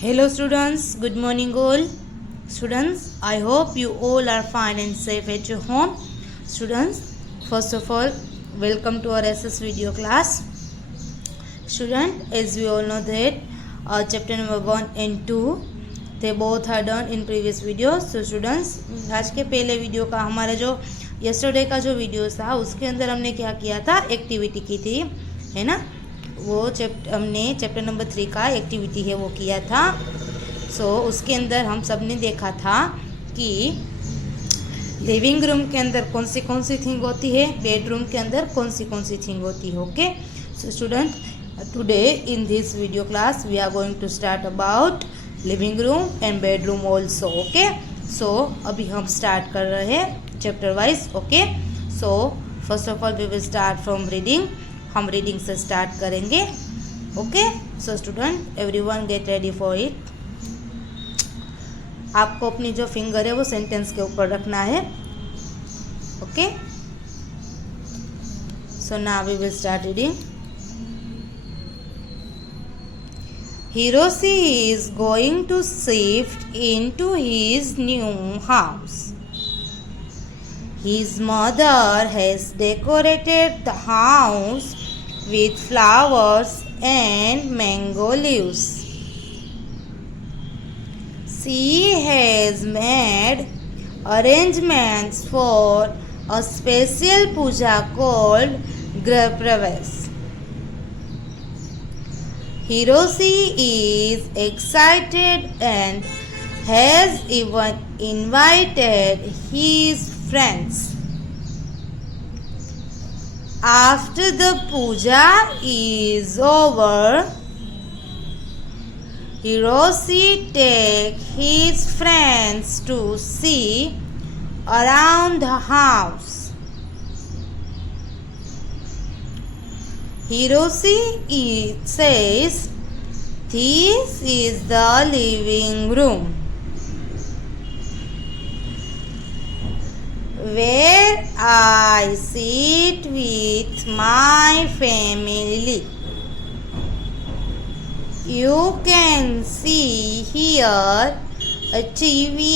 Hello students, good morning all. Students, I hope you all are fine and safe at your home. Students, first of all, welcome to our SS video class. Student, as we all know that chapter number 1 and 2 they both are done in previous videos. So students, आज के पहले video का हमारा जो yesterday का जो video था उसके अंदर हमने क्या किया था, एक्टिविटी की थी, है ना। वो हमने चैप्टर नंबर 3 का एक्टिविटी है वो किया था। उसके अंदर हम सब ने देखा था कि लिविंग रूम के अंदर कौन सी थिंग होती है, बेडरूम के अंदर कौन सी थिंग होती है। Okay, so student, today in this video class we are going to start about living room and bedroom also. Okay, so अभी हम स्टार्ट कर रहे हैं chapter wise. Okay, so first of all we will start from reading. हम reading से start करेंगे। Okay, so student, everyone get ready for it. आपको अपनी जो फिंगर है वो सेंटेंस के ऊपर रखना है। Okay, so now we will start reading. Hiroshi is going to shift into his new house. His mother has decorated the house with flowers and mango leaves. She has made arrangements for a special puja called Grah Pravesh. Hiroshi is excited and has even invited his friends. After the puja is over, Hiroshi takes his friends to see around the house. Hiroshi says, "This is the living room where I sit with my family. You can see here a TV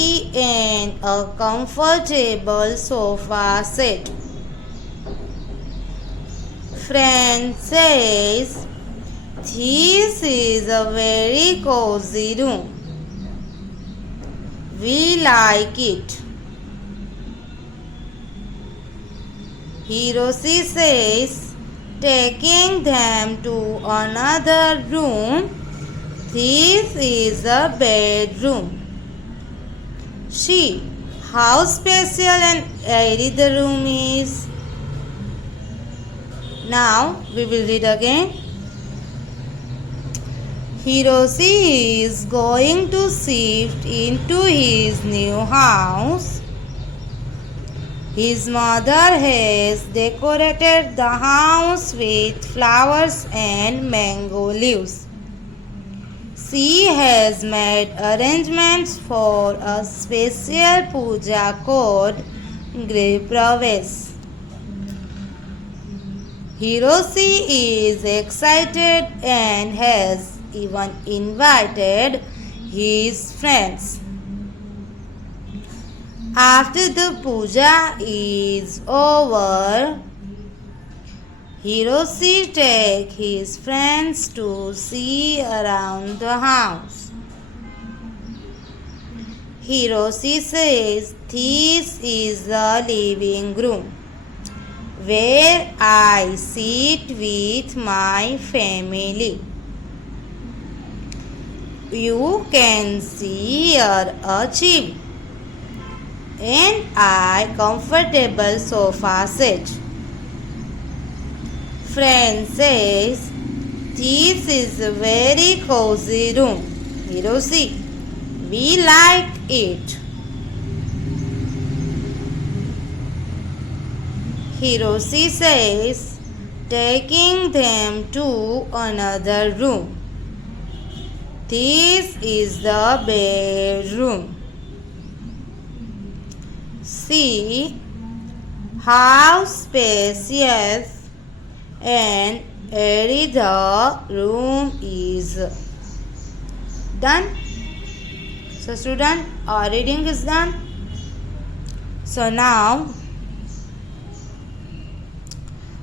and a comfortable sofa set." Friend says, "This is a very cozy room. We like it." Hiroshi says, taking them to another room, "This is a bedroom. See how special and airy the room is." Now we will read again. Hiroshi is going to shift into his new house. His mother has decorated the house with flowers and mango leaves. She has made arrangements for a special puja called Grah Pravesh. Hiroshi is excited and has even invited his friends. After the puja is over, Hiroshi takes his friends to see around the house. Hiroshi says, "This is the living room where I sit with my family. You can see here a TV and a comfortable sofa set." Friend says, "This is a very cozy room, Hiroshi. We like it." Hiroshi says, taking them to another room, "This is the bedroom. See how spacious and airy the room is. Done? So student, our reading is done. So now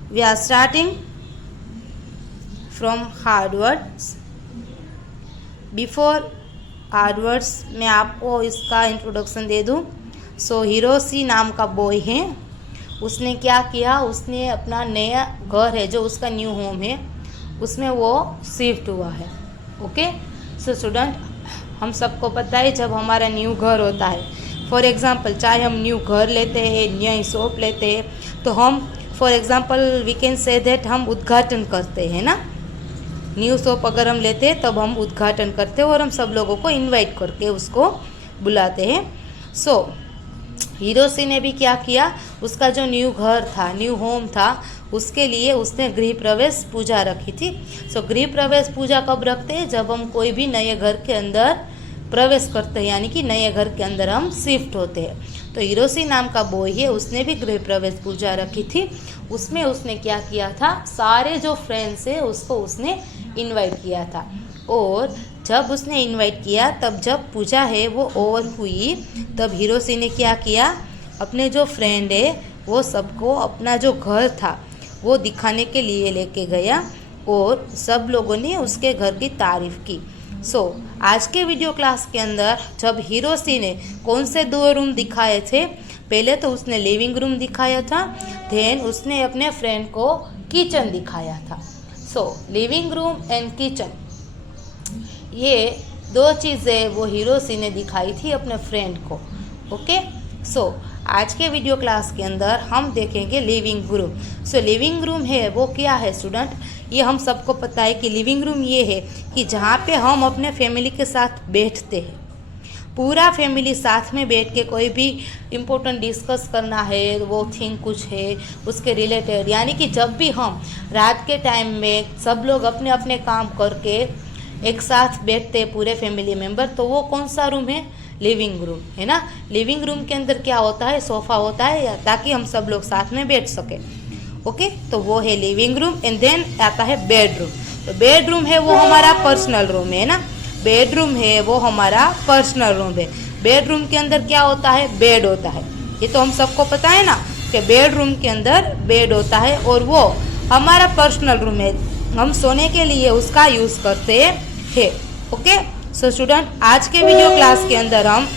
we are starting from hard words. Before hard words मैं आपको इसका introduction दे दूँ. सो Hiroshi नाम का boy है. उसने क्या किया, उसने अपना नया घर है जो उसका न्यू होम है उसमें वो शिफ्ट हुआ है. ओके. सो स्टूडेंट, हम सबको पता है जब हमारा न्यू घर होता है, फॉर एग्ज़ाम्पल चाहे हम न्यू घर लेते हैं, नई शॉप लेते हैं, तो हम for example we can say that हम उद्घाटन करते हैं ना. न्यू शॉप अगर हम लेते हैं तब हम उद्घाटन करते हैं और हम सब लोगों को इनवाइट करके उसको बुलाते हैं. सो हिरोशी ने भी क्या किया, उसका जो न्यू घर था, न्यू होम था, उसके लिए उसने गृह प्रवेश पूजा रखी थी. सो गृह प्रवेश पूजा कब रखते हैं, जब हम कोई भी नए घर के अंदर प्रवेश करते हैं, यानी कि नए घर के अंदर हम शिफ्ट होते हैं. तो हिरोशी नाम का बॉय है, उसने भी गृह प्रवेश पूजा रखी थी. उसमें उसने क्या किया था, सारे जो फ्रेंड्स है उसको उसने इनवाइट किया था. और जब उसने इनवाइट किया तब जब पूजा है वो ओवर हुई, तब हिरोशी ने क्या किया, अपने जो फ्रेंड है वो सबको अपना जो घर था वो दिखाने के लिए लेके गया और सब लोगों ने उसके घर की तारीफ़ की. सो आज के वीडियो क्लास के अंदर जब हिरोशी ने कौन से 2 रूम दिखाए थे, पहले तो उसने लिविंग रूम दिखाया था, देन उसने अपने फ्रेंड को किचन दिखाया था. सो लिविंग रूम एंड किचन, ये 2 चीज़ें वो हिरोशी ने दिखाई थी अपने फ्रेंड को. ओके. सो आज के वीडियो क्लास के अंदर हम देखेंगे लिविंग रूम. सो लिविंग रूम है वो क्या है स्टूडेंट, ये हम सबको पता है कि लिविंग रूम ये है कि जहाँ पे हम अपने फैमिली के साथ बैठते हैं. पूरा फैमिली साथ में बैठ के कोई भी इम्पोर्टेंट डिस्कस करना है, वो थिंग कुछ है उसके रिलेटेड, यानी कि जब भी हम रात के टाइम में सब लोग अपने अपने काम करके एक साथ बैठते हैं पूरे फैमिली मेम्बर, तो वो कौन सा रूम है, लिविंग रूम है ना. लिविंग रूम के अंदर क्या होता है, सोफ़ा होता है ताकि हम सब लोग साथ में बैठ सके. ओके. तो वो है लिविंग रूम. एंड देन आता है बेडरूम. तो बेडरूम है वो हमारा पर्सनल रूम है ना. बेडरूम है वो हमारा पर्सनल रूम है. बेडरूम के अंदर क्या होता है, बेड होता है. ये तो हम सबको पता है ना कि बेडरूम के अंदर बेड होता है और वो हमारा पर्सनल रूम है, हम सोने के लिए उसका यूज़ करते हैं. ओके. सो स्टूडेंट, आज के वीडियो क्लास के अंदर हम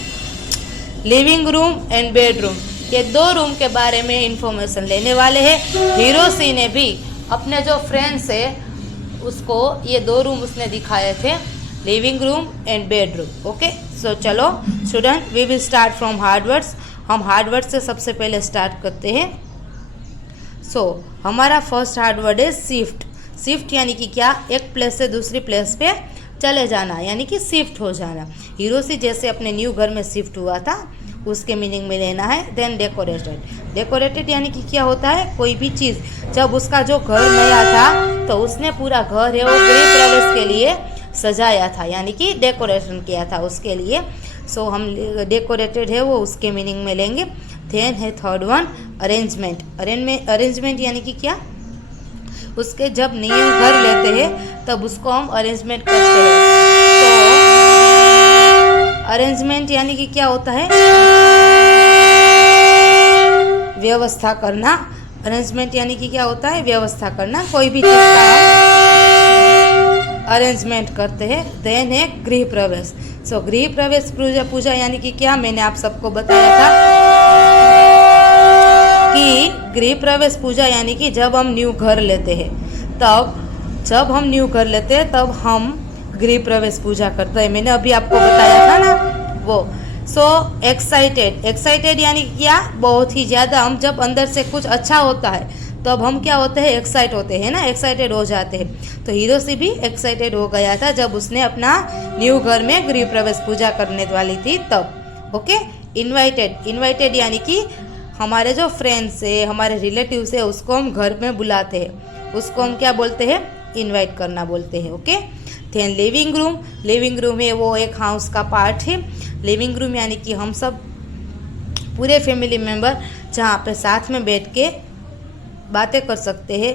लिविंग रूम एंड बेडरूम, ये 2 रूम के बारे में इंफॉर्मेशन लेने वाले हैं. हिरोशी ने भी अपने जो फ्रेंड्स है उसको ये 2 रूम उसने दिखाए थे, living room and bedroom. Okay. So चलो student, we will start from hard words. हम हार्ड वर्ड से सबसे पहले स्टार्ट करते हैं. सो हमारा फर्स्ट हार्ड वर्ड है शिफ्ट. शिफ्ट यानी कि क्या, एक प्लेस से दूसरी प्लेस पे चले जाना, यानी कि शिफ्ट हो जाना. हिरोशी जैसे अपने न्यू घर में शिफ्ट हुआ था उसके मीनिंग में लेना है. Then decorated. डेकोरेटेड यानी कि क्या होता है, कोई भी चीज़ जब उसका जो घर नया था तो उसने पूरा घर है वो गृह प्रवेश के लिए सजाया था, यानी कि डेकोरेशन किया था उसके लिए. सो हम डेकोरेटेड है वो उसके मीनिंग में लेंगे. देन है थर्ड वन अरेंजमेंट. अरेंजमेंट यानी कि क्या, उसके जब न्यू घर लेते हैं तब उसको हम अरेंजमेंट करते हैं. तो अरेंजमेंट यानी कि क्या होता है, व्यवस्था करना. अरेंजमेंट यानी कि क्या होता है, व्यवस्था करना. कोई भी चीज़ का अरेंजमेंट करते हैं. देन है गृह प्रवेश. सो गृह प्रवेश पूजा यानी कि क्या, मैंने आप सबको बताया था कि गृह प्रवेश पूजा यानी कि जब हम न्यू घर लेते हैं, तब जब हम न्यू घर लेते हैं तब हम गृह प्रवेश पूजा करते हैं. मैंने अभी आपको बताया था ना वो. सो एक्साइटेड यानी क्या, बहुत ही ज़्यादा. हम जब अंदर से कुछ अच्छा होता है तब हम क्या होते हैं, एक्साइट होते हैं ना, एक्साइटेड हो जाते हैं. तो हिरोशी भी एक्साइटेड हो गया था जब उसने अपना न्यू घर में गृह प्रवेश पूजा करने वाली थी तब. ओके. इनवाइटेड यानी कि हमारे जो फ्रेंड्स है, हमारे रिलेटिव्स है, उसको हम घर में बुलाते हैं, उसको हम क्या बोलते हैं, इनवाइट करना बोलते हैं. ओके. देन लिविंग रूम है वो एक हाउस का पार्ट है. लिविंग रूम यानी कि हम सब पूरे फैमिली मेम्बर जहाँ पे साथ में बैठ के बातें कर सकते हैं.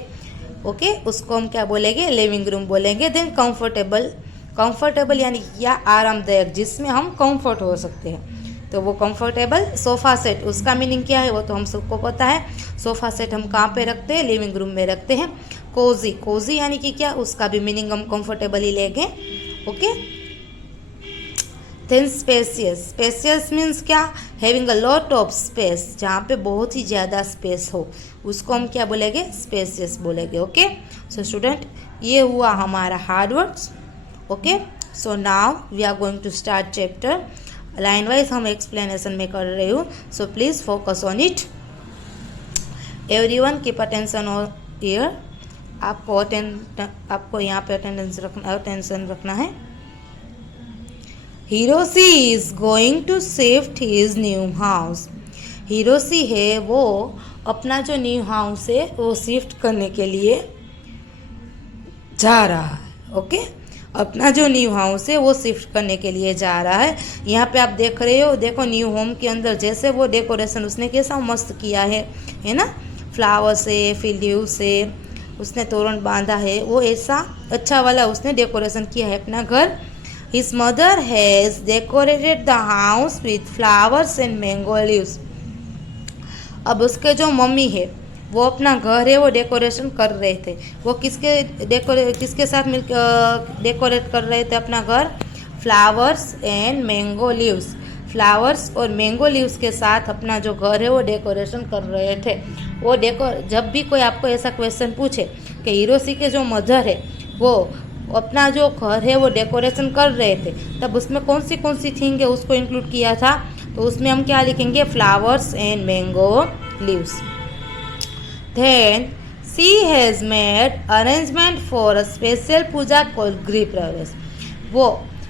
ओके. उसको हम क्या बोलेंगे, लिविंग रूम बोलेंगे. देन कंफर्टेबल यानी क्या, आरामदायक, जिसमें हम कंफर्ट हो सकते हैं। तो वो कंफर्टेबल सोफ़ा सेट, उसका मीनिंग क्या है वो तो हम सबको पता है। सोफ़ा सेट हम कहाँ पे रखते हैं, लिविंग रूम में रखते हैं। कोजी, कोजी यानी कि क्या, उसका भी मीनिंग हम कंफर्टेबल ही लेंगे। Okay. Then spacious, spacious means क्या, having a lot of space, जहाँ पे बहुत ही ज़्यादा स्पेस हो उसको हम क्या बोलेंगे, स्पेसियस बोलेंगे। ओके। सो स्टूडेंट, ये हुआ हमारा hard words. Okay. So now we are going to start chapter. Line wise हम एक्सप्लेनेशन में कर रही हूँ, so please focus on it. Everyone keep attention on here. आपको यहाँ पे अटेंशन रखना है। Hiroshi is going to shift his new house. Hiroshi है वो अपना जो न्यू हाउस है वो शिफ्ट करने के लिए जा रहा है। ओके। अपना जो न्यू हाउस है वो शिफ्ट करने के लिए जा रहा है। यहाँ पे आप देख रहे हो, देखो न्यू होम के अंदर जैसे वो डेकोरेशन उसने कैसा मस्त किया है ना, फ्लावर से, फिर लीव से उसने तोरण बांधा है, वो ऐसा अच्छा वाला उसने डेकोरेशन किया है अपना घर। His mother has decorated the house with flowers and mango leaves. अब उसके जो मम्मी है वो अपना घर है वो डेकोरेशन कर रहे थे। वो किसके साथ मिलकर डेकोरेट कर रहे थे अपना घर, flowers and mango leaves, flowers और मैंगो लीव्स के साथ अपना जो घर है वो डेकोरेशन कर रहे थे। वो जब भी कोई आपको ऐसा क्वेश्चन पूछे कि हिरोशी के जो मदर है वो अपना जो घर है वो डेकोरेशन कर रहे थे, तब उसमें कौन सी थिंग है उसको इंक्लूड किया था, तो उसमें हम क्या लिखेंगे, flowers and mango leaves. Then she has made arrangement for a special puja called griha प्रवेश। वो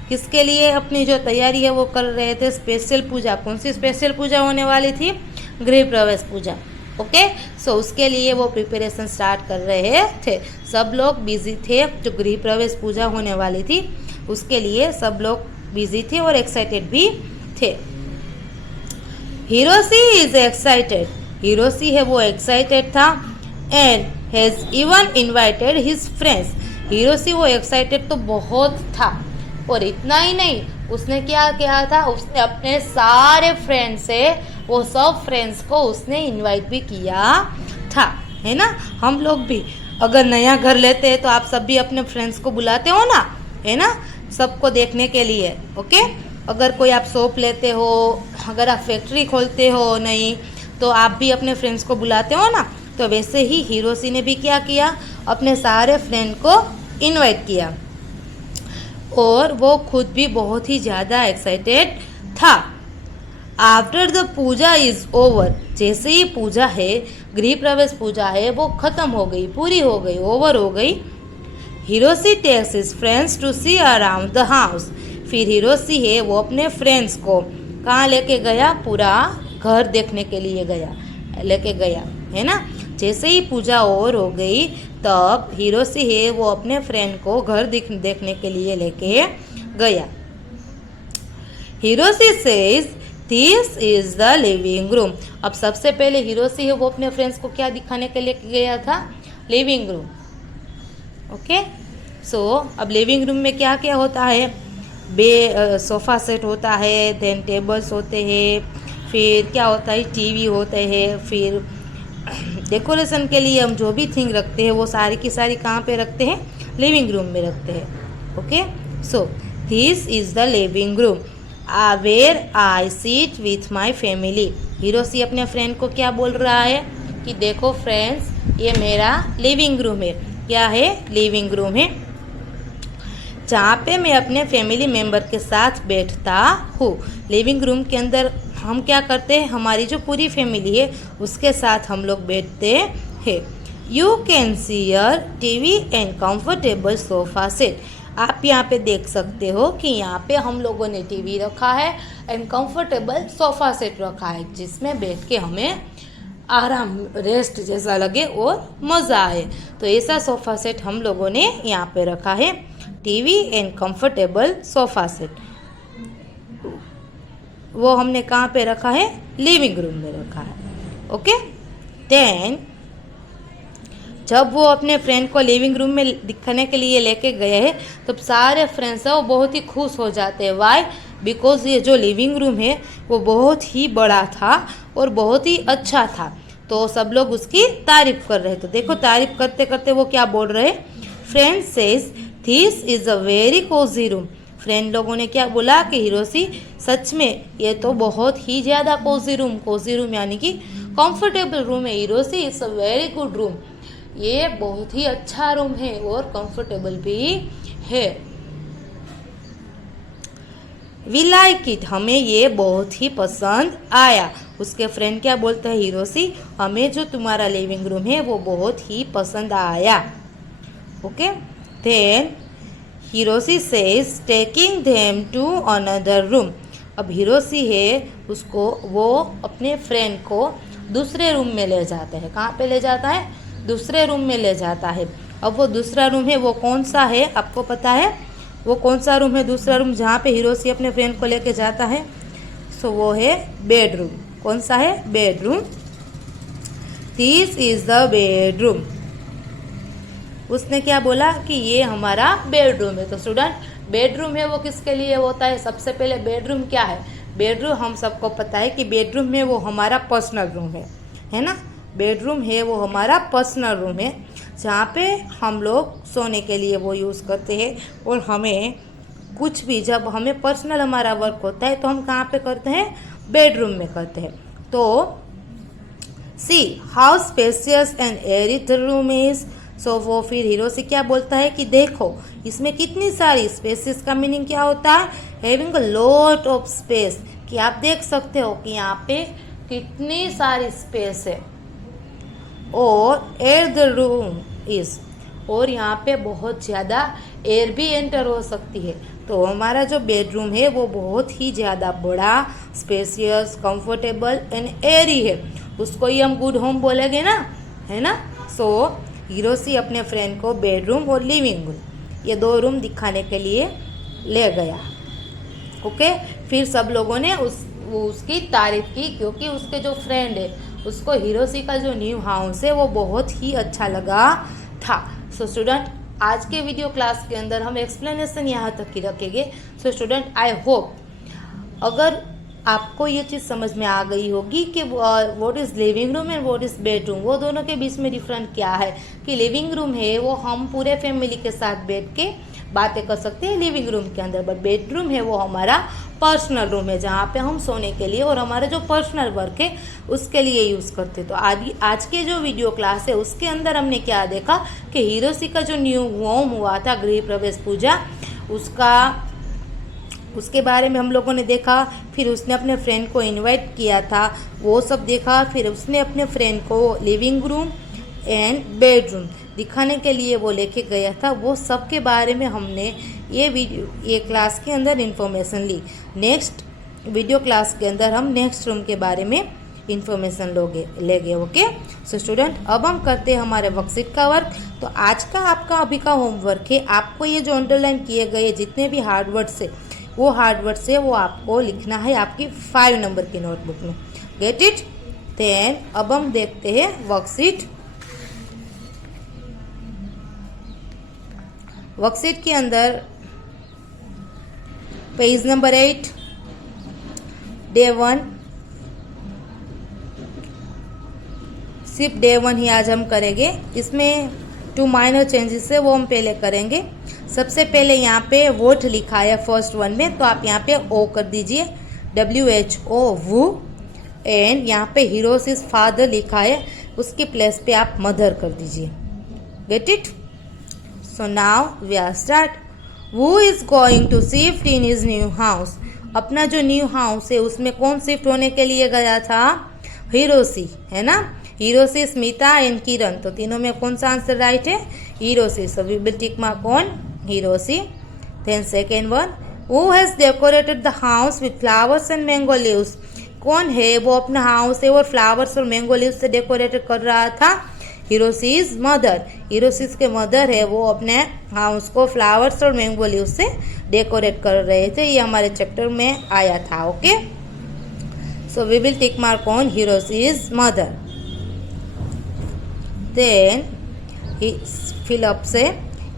किसके लिए अपनी जो तैयारी है वो कर रहे थे, स्पेशल पूजा। कौन सी स्पेशल पूजा होने वाली थी, गृह प्रवेश पूजा। ओके। सो उसके लिए वो प्रिपरेशन स्टार्ट कर रहे थे। सब लोग बिजी थे, जो गृह प्रवेश पूजा होने वाली थी उसके लिए सब लोग बिजी थे और एक्साइटेड भी थे। हिरोशी इज एक्साइटेड, हिरोशी है वो एक्साइटेड था। And has even invited his friends, Hiroshi वो एक्साइटेड तो बहुत था, और इतना ही नहीं, उसने क्या किया था, उसने अपने सारे फ्रेंड्स से वो सब फ्रेंड्स को उसने इनवाइट भी किया था, है ना। हम लोग भी अगर नया घर लेते हैं तो आप सब भी अपने फ्रेंड्स को बुलाते हो ना, है ना, सबको देखने के लिए। ओके। अगर कोई आप शॉप लेते हो, अगर आप फैक्ट्री खोलते हो, नहीं तो आप भी अपने फ्रेंड्स को बुलाते हो ना, तो वैसे ही हिरोशी ने भी क्या किया, अपने सारे फ्रेंड को इनवाइट किया, और वो खुद भी बहुत ही ज़्यादा एक्साइटेड था। After the puja is over, जैसे ही पूजा है, गृह प्रवेश पूजा है, वो ख़त्म हो गई, पूरी हो गई, ओवर हो गई। Hiroshi takes his friends to see around the house, फिर हिरोशी है वो अपने फ्रेंड्स को कहाँ लेके गया, पूरा घर देखने के लिए लेके गया, है ना। जैसे ही पूजा ओवर हो गई तब हिरोशी है वो अपने फ्रेंड को घर देखने के लिए लेके गया। Hiroshi says this is the living room. अब सबसे पहले हिरोशी है वो अपने फ्रेंड्स को क्या दिखाने के लिए गया था, लिविंग रूम। ओके। सो अब लिविंग रूम में क्या क्या होता है, सोफ़ा सेट होता है, देन टेबल्स होते हैं, फिर क्या होता है, टीवी होते हैं, फिर डेकोरेशन के लिए हम जो भी थिंग रखते हैं वो सारी की सारी कहाँ पे रखते हैं, लिविंग रूम में रखते हैं। Okay. So this is the living room where I sit with my family. Hiroshi अपने फ्रेंड को क्या बोल रहा है कि देखो फ्रेंड्स, ये मेरा लिविंग रूम है। क्या है, लिविंग रूम है, जहाँ पे मैं अपने फैमिली मेम्बर के साथ बैठता हूँ। लिविंग रूम के अंदर हम क्या करते हैं, हमारी जो पूरी फैमिली है उसके साथ हम लोग बैठते हैं। You can see your TV and comfortable sofa set. आप यहाँ पे देख सकते हो कि यहाँ पे हम लोगों ने टीवी रखा है एंड कंफर्टेबल सोफ़ा सेट रखा है, जिसमें बैठ के हमें आराम, रेस्ट जैसा लगे और मज़ा आए। तो ऐसा सोफ़ा सेट हम लोगों ने यहाँ पे रखा है, TV and comfortable sofa set. वो हमने कहाँ पे रखा है, लिविंग रूम में रखा है। ओके। देन जब वो अपने फ्रेंड को लिविंग रूम में दिखाने के लिए लेके गए हैं तो सारे फ्रेंड्स हैं वो बहुत ही खुश हो जाते हैं। वाई? बिकॉज ये जो लिविंग रूम है वो बहुत ही बड़ा था और बहुत ही अच्छा था, तो सब लोग उसकी तारीफ कर रहे थे। देखो तारीफ करते करते वो क्या बोल रहे, friend says this is a very Cozi room. Friend लोगों ने क्या बोला कि हिरोशी सच में ये तो बहुत ही ज़्यादा कोजी रूम यानी कि कंफर्टेबल रूम है। Hiroshi it's a very good room, ये बहुत ही अच्छा रूम है और कंफर्टेबल भी है। वी लाइक इट, हमें ये बहुत ही पसंद आया। उसके फ्रेंड क्या बोलते हैं, हिरोशी हमें जो तुम्हारा लिविंग रूम है वो बहुत ही पसंद आया। Okay, then Hiroshi says taking them to another room. अब हिरोशी है उसको वो अपने फ्रेंड को दूसरे रूम में ले जाते हैं। कहाँ पे ले जाता है, दूसरे रूम में ले जाता है। अब वो दूसरा रूम है वो कौन सा है, आपको पता है वो कौन सा रूम है दूसरा रूम जहाँ पे हिरोशी अपने फ्रेंड को लेके जाता है? सो वो है बेडरूम। कौन सा है, bedroom. This is the bedroom. उसने क्या बोला कि ये हमारा बेडरूम है। तो स्टूडेंट बेडरूम है वो किसके लिए होता है? सबसे पहले बेडरूम क्या है, बेडरूम हम सबको पता है कि बेडरूम में वो हमारा पर्सनल रूम है ना। बेडरूम है वो हमारा पर्सनल रूम है जहाँ पे हम लोग सोने के लिए वो यूज़ करते हैं। और हमें कुछ भी जब हमें पर्सनल हमारा वर्क होता है तो हम कहाँ पे करते हैं, बेडरूम में करते हैं। तो see how spacious and airy the room is. So वो फिर हिरोशी क्या बोलता है कि देखो इसमें कितनी सारी, स्पेसियस का मीनिंग क्या होता है, having a lot of space, कि आप देख सकते हो कि यहाँ पे कितनी सारी स्पेस है। और एयर द रूम इज, और यहाँ पे बहुत ज़्यादा एयर भी एंटर हो सकती है। तो हमारा जो बेडरूम है वो बहुत ही ज़्यादा बड़ा, स्पेसियस, कंफर्टेबल एंड एयरी है। उसको ही हम गुड होम बोलेंगे ना, है ना। सो हिरोशी अपने फ्रेंड को बेडरूम और लिविंग रूम ये दो रूम दिखाने के लिए ले गया। ओके, फिर सब लोगों ने उसकी तारीफ की क्योंकि उसके जो फ्रेंड है उसको हिरोशी का जो न्यू हाउस है वो बहुत ही अच्छा लगा था। सो स्टूडेंट आज के वीडियो क्लास के अंदर हम एक्सप्लेनेशन यहाँ तक ही रखेंगे। सो स्टूडेंट आई होप अगर आपको ये चीज़ समझ में आ गई होगी कि what is living room and what is bedroom, वो दोनों के बीच में डिफरेंट क्या है। कि लिविंग रूम है वो हम पूरे फैमिली के साथ बैठ के बातें कर सकते हैं लिविंग रूम के अंदर, बट बेडरूम है वो हमारा पर्सनल रूम है जहाँ पे हम सोने के लिए और हमारा जो पर्सनल वर्क है उसके लिए यूज़ करते हैं। तो आज के जो वीडियो क्लास है उसके अंदर हमने क्या देखा कि हिरोशी का जो न्यू होम हुआ था, गृह प्रवेश पूजा, उसके बारे में हम लोगों ने देखा। फिर उसने अपने फ्रेंड को इनवाइट किया था, वो सब देखा। फिर उसने अपने फ्रेंड को लिविंग रूम एंड बेडरूम दिखाने के लिए वो लेके गया था, वो सब के बारे में हमने ये क्लास के अंदर इन्फॉर्मेशन ली। नेक्स्ट वीडियो क्लास के अंदर हम नेक्स्ट रूम के बारे में इन्फॉर्मेशन लेंगे। ओके, सो स्टूडेंट अब हम करते हैं हमारे वर्कशीट का वर्क। तो आज का आपका अभी का होमवर्क है, आपको ये जो अंडरलाइन किए गए जितने भी हार्ड वर्ड्स है वो हार्ड वर्ड्स है वो आपको लिखना है आपकी 5 नंबर की नोटबुक में। Get it? देन अब हम देखते हैं वर्कशीट। वर्कशीट के अंदर पेज नंबर 8 डे 1, सिर्फ डे 1 ही आज हम करेंगे। इसमें 2 माइनर चेंजेस है वो हम पहले करेंगे। सबसे पहले यहाँ पे वोट लिखा है फर्स्ट वन में, तो आप यहाँ पे ओ कर दीजिए, WHO वू। एंड यहाँ पे हिरोशी's फादर लिखा है, उसके प्लेस पे आप मदर कर दीजिए। Get it? So now we are start. Who is going to shift in his new house. अपना जो न्यू हाउस है उसमें कौन शिफ्ट होने के लिए गया था? हिरोशी, है ना। हिरोशी, स्मिता एंड किरण, तो तीनों में कौन सा आंसर राइट है? Hiroshi. So we will tick mark on Hiroshi. Then second one, who has decorated the house with flowers and mango leaves. कौन है वो अपना हाउस है और फ्लावर्स और मैंगो लीव्स से डेकोरेट कर रहा था? हिरोशी's मदर। हिरोशी's के मदर है वो अपने हाउस को फ्लावर्स और मैंगो लीव्स से डेकोरेट कर रहे थे, ये हमारे चैप्टर में आया था। Okay, so we will tick mark on Hiroshi's mother. Then fill up से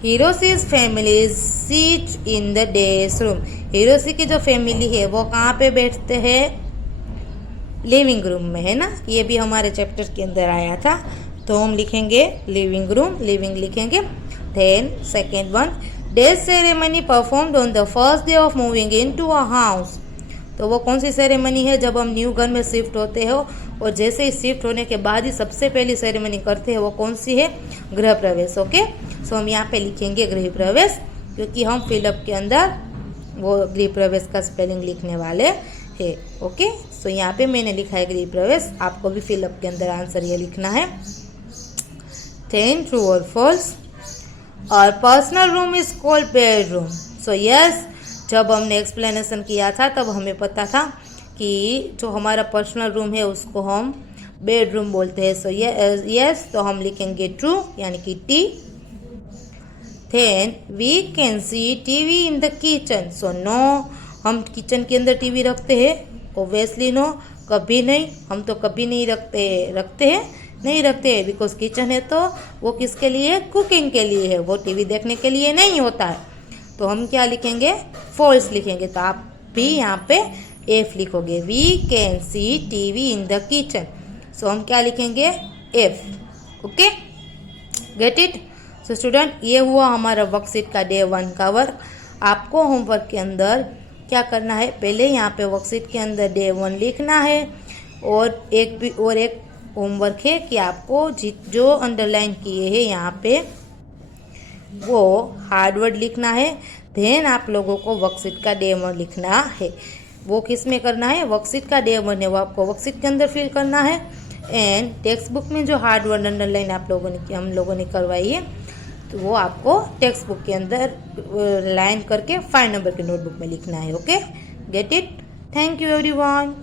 Hiroshi's family seat in the desk room. Hiroshi की जो फैमिली है वो कहाँ पे बैठते हैं? लिविंग रूम में, है ना। ये भी हमारे चैप्टर के अंदर आया था। तो हम लिखेंगे लिविंग रूम, लिविंग लिखेंगे। Then second one, death ceremony performed on the first day of moving into a house. तो वो कौन सी सेरेमनी है? जब हम न्यू घर में शिफ्ट होते हो और जैसे ही शिफ्ट होने के बाद ही सबसे पहली सेरेमनी करते हैं वो कौन सी है? गृह प्रवेश। ओके, सो हम यहाँ पे लिखेंगे गृह प्रवेश, क्योंकि हम फिलअप के अंदर वो गृह प्रवेश का स्पेलिंग लिखने वाले हैं। ओके, सो यहाँ पे मैंने लिखा है गृह प्रवेश। आपको भी फिलअप के अंदर आंसर ये लिखना है। 10 ट्रू और फॉल्स। और personal room is called bedroom. So yes, जब हमने एक्सप्लेनेशन किया था तब हमें पता था कि जो हमारा पर्सनल रूम है उसको हम बेडरूम बोलते हैं। सो यस, तो हम लिखेंगे ट्रू, यानी कि T. Then we can see TV in the kitchen. So no, हम किचन के अंदर टीवी रखते हैं? ओब्वियसली नो, कभी नहीं। हम तो कभी नहीं रखते हैं नहीं रखते हैं, बिकॉज किचन है तो वो किसके लिए? कुकिंग के लिए है, वो टीवी देखने के लिए नहीं होता है। तो हम क्या लिखेंगे? फॉल्स लिखेंगे। तो आप भी यहाँ पे एफ लिखोगे। We can see TV in the kitchen. So हम क्या लिखेंगे? F. Okay, get it. So student, ये हुआ हमारा वर्कशीट का डे 1 का वर्क। आपको होमवर्क के अंदर क्या करना है? पहले यहाँ पे वर्कशीट के अंदर डे 1 लिखना है, और एक होमवर्क है कि आपको जो अंडरलाइन किए हैं यहाँ पे वो हार्ड वर्ड लिखना है। देन आप लोगों को वर्कशीट का डे 1 लिखना है। वो किस में करना है? वर्कशीट का डे 1 है वो आपको वर्कशीट के अंदर फिल करना है। एंड टेक्स्ट बुक में जो हार्ड वर्ड अंडरलाइन हम लोगों ने करवाई है, तो वो आपको टेक्स्ट बुक के अंदर लाइन करके 5 नंबर के नोटबुक में लिखना है। Okay, get it. Thank you everyone.